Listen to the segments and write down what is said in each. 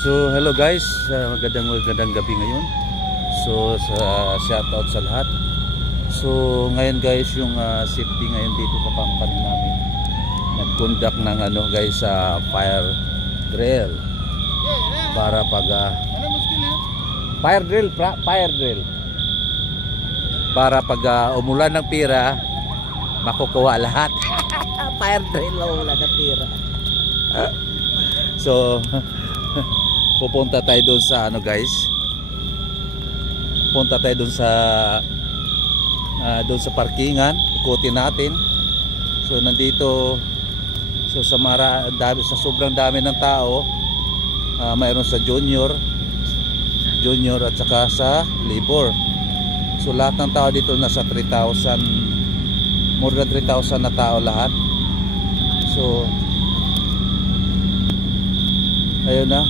So hello guys, magandang gabi ngayon. So shoutout sa lahat. So ngayon guys, yung safety ngayon dito sa company namin nag-conduct ng guys fire drill para pag fire drill para pag umulan ng pira makukuha lahat. Fire drill umulan ng pira. So pupunta tayo doon sa guys, punta tayo doon sa parkingan, ikutin natin. So nandito, so sa sobrang dami ng tao, mayroon sa junior at saka sa labor. So lahat ng tao dito nasa 3,000, more than 3,000 na tao lahat. So ayun na.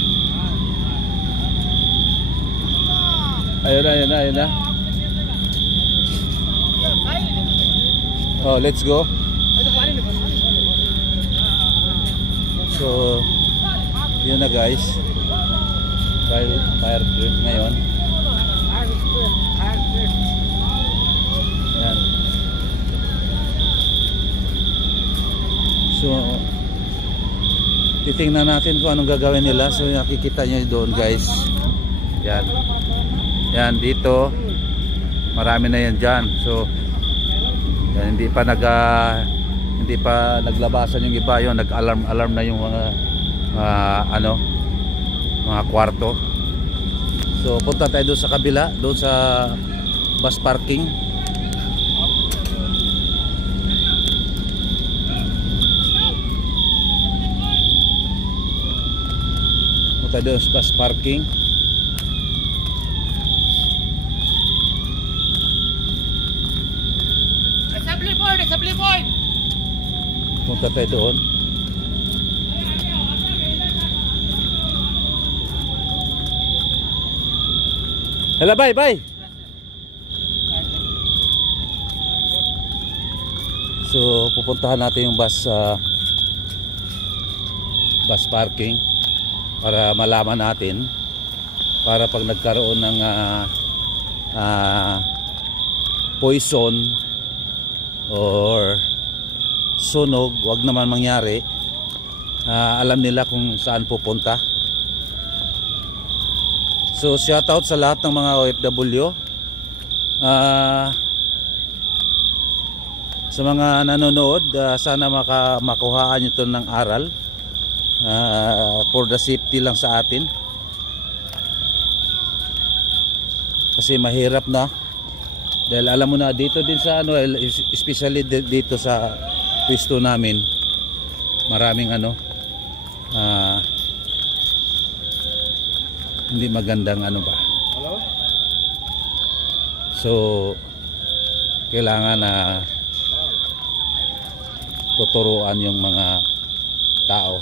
Ayun na. Oh, let's go. So, yun na guys. Fire drill ngayon. Yan. So, titingnan natin kung anong gagawin nila. So, nakikita nyo doon guys. Yan. Yan dito, marami na yan dyan. So yan, hindi pa naglabasan yung iba, yung nag-alarm na yung mga mga kwarto. So punta tayo doon sa kabila, doon sa bus parking. Punta doon sa bus parking. Punta tayo doon. Hello, bye. So pupuntahan natin yung bus parking para malaman natin, para pag nagkaroon ng poison or sunog, wag naman mangyari. Alam nila kung saan pupunta. So shoutout sa lahat ng mga OFW, sa mga nanonood. Sana makuhaan nyo ito ng aral, for the safety lang sa atin, kasi mahirap na. Dahil alam mo na dito din sa especially dito sa pwesto namin, maraming hindi magandang so kailangan tuturuan yung mga tao.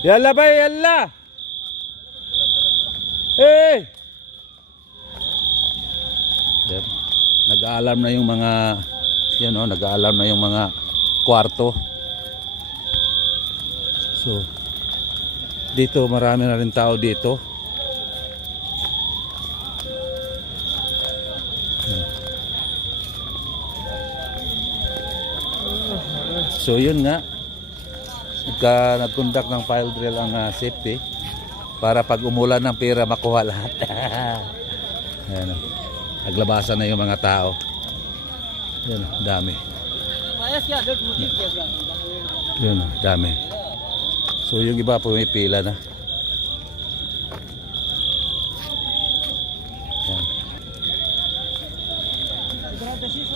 Yalla bay, yalla. Hey! Nag-aalarm na yung mga nag-aalarm na yung mga kwarto. So dito marami na rin tao dito. So yun nga, nag-conduct ng fire drill ang safety para pag umulan ng pera makuha lahat. Ayan, naglabasan na yung mga tao. Yun, dami. Yun, dami. So yung iba pumipila na. Yan.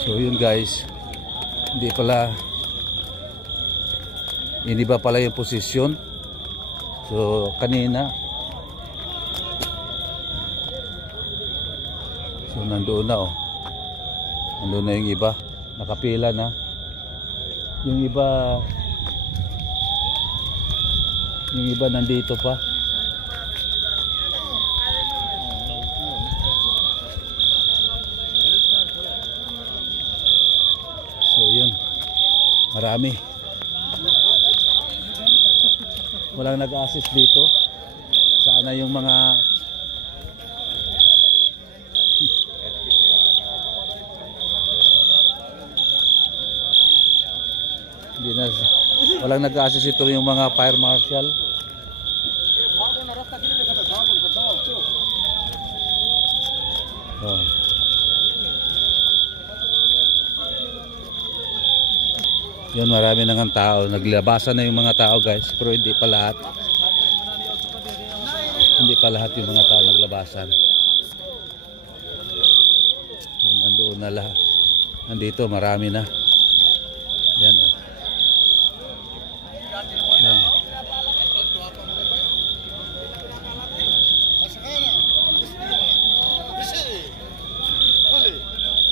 So yun guys, hindi ba pala yung posisyon. So kanina, so nandoon na nandoon na yung iba, nakapila na. Yung iba nandito pa. So yun, marami. walang nag-assist dito. Sana yung mga hindi na, walang nag-assist ito yung mga fire marshal. Oh. Yun, marami nang ang tao. Naglabasan na yung mga tao guys, pero hindi pa lahat. Hindi pa lahat yung mga tao naglabasan. Yun, nandoon na lahat. Nandito, marami na. Yan o. Yan.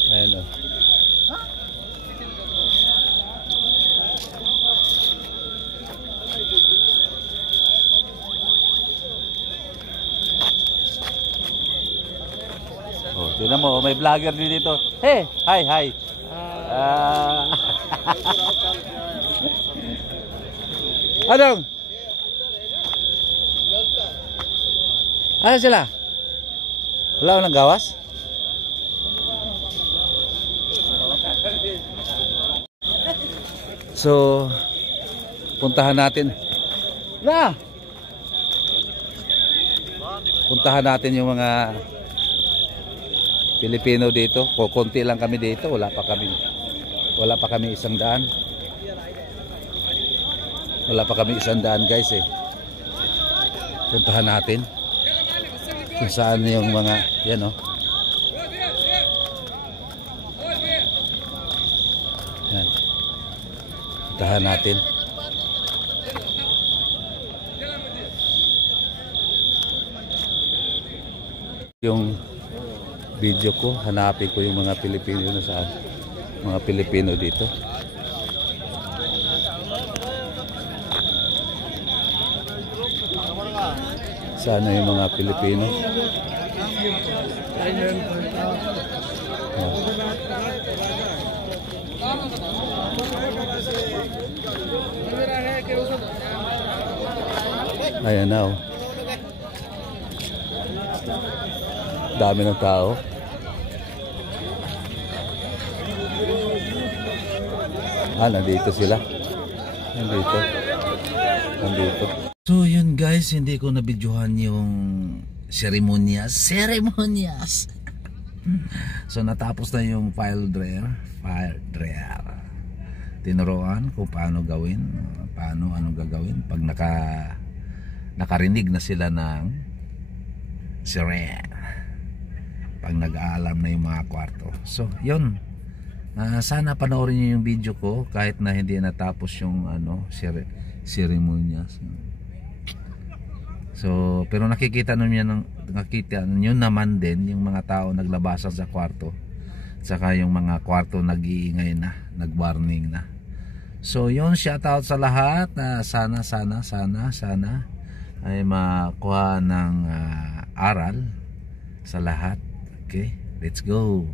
Ayan o. Oh, tingnan mo, may vlogger din dito. Hey, hi, hi. Anong? Ano sila? Wala ko ng gawas? So, puntahan natin. Puntahan natin yung mga Pilipino dito. Konti lang kami dito, wala pa kami 100. Wala pa kami 100 guys eh. Puntahan natin kung saan yung mga yan oh. Yan. Puntahan natin. Yung video ko, hanapin ko yung mga Pilipino na saan. Mga Pilipino dito. Sana yung mga Pilipino. Ayan na oh. Dami ng tao. Nandito sila. Nandito. So yun guys, hindi ko nabidyohan yung seremonyas. So natapos na yung fire dryer. Tinuruan kung paano gawin, anong gagawin pag nakarinig na sila ng siren. Pag nag-aalarm na yung mga kwarto. So yun, sana panoorin niyo yung video ko kahit na hindi natapos yung seremonyas. So pero nakita nyo naman din yung mga tao naglabasan sa kwarto, saka yung mga kwarto nag-iingay na, nag-warning na. So yun, shout out sa lahat na sana ay makuha ng aral sa lahat. Okay, let's go.